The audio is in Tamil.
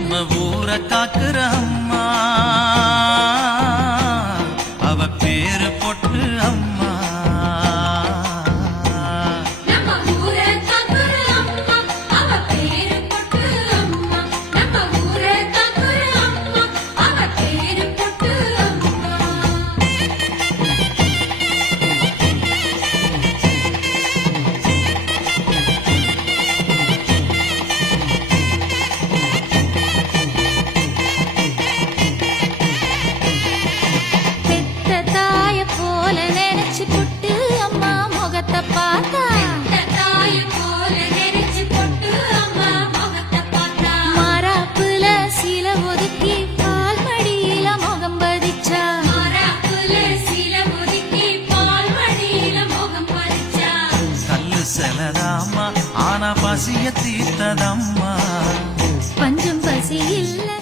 நம்ம ஊரை காக்குற அம்மா, அவ பேரு பொட்டு அம்மா. செலதாம்மா ஆனா பசிய தீர்த்ததம்மா, பஞ்சம் பசி இல்ல